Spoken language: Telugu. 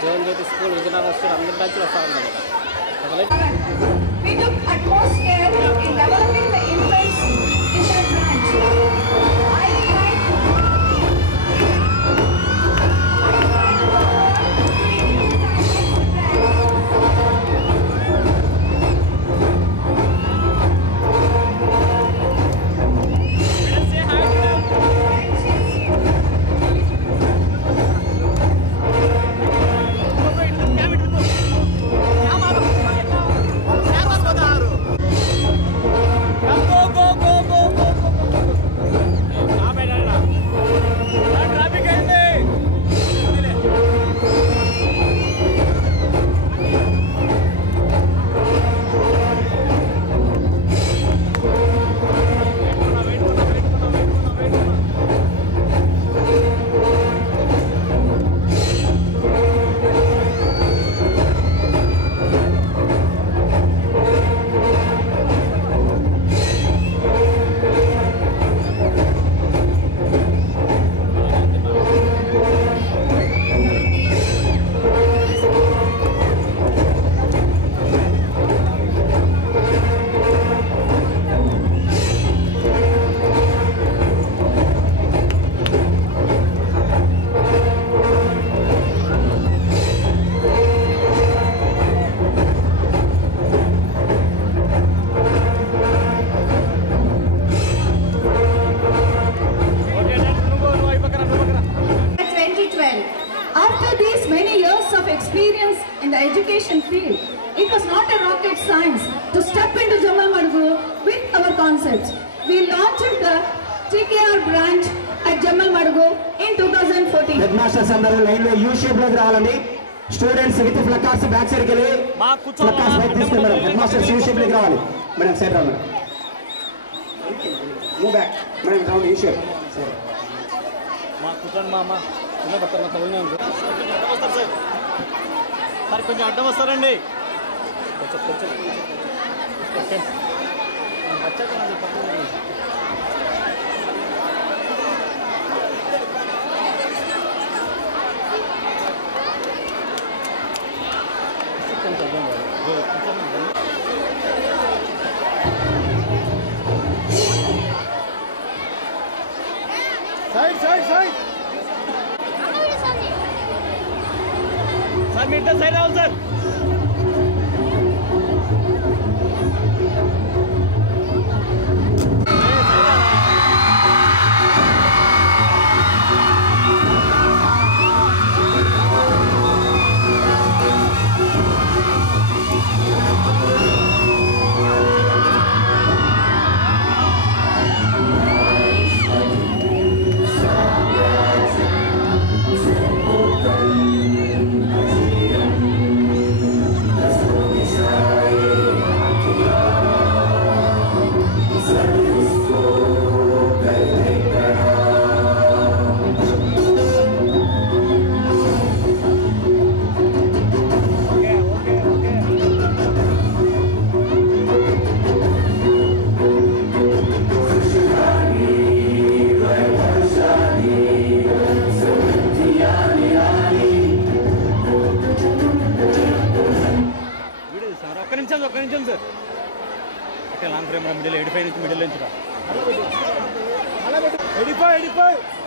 జీవన్ జ్యోతి స్కూల్ విజయనగరం స్కూల్ అందరి బ్రాంచ్లు వస్తూ ఉంటాయి కదా. We took utmost care in developing the infants in that branch. After these many years of experience in the education field, it was not a rocket science to step into Jamal Madugu with our concepts. We launched the TKR branch at Jamal Madugu in 2014. Headmasters and line lo U shape lo ravalandi. Students with placards back side ke liye placards right తీసుకున్నారు. Headmasters U shape lo రావాలి. Madam side round. Move back. Madam round U shape. Sir. మా కూర్చోండి మా అమ్మ చిన్న పక్కన తగిలినా సార్ కొంచెం అడ్డం వస్తారండి కొంచెం వచ్చాక Side. Sir, meet the side out, sir. ఒక్క నిమిషం sir okay long frame middle 85 నుంచి మిడిల్ నుంచి 85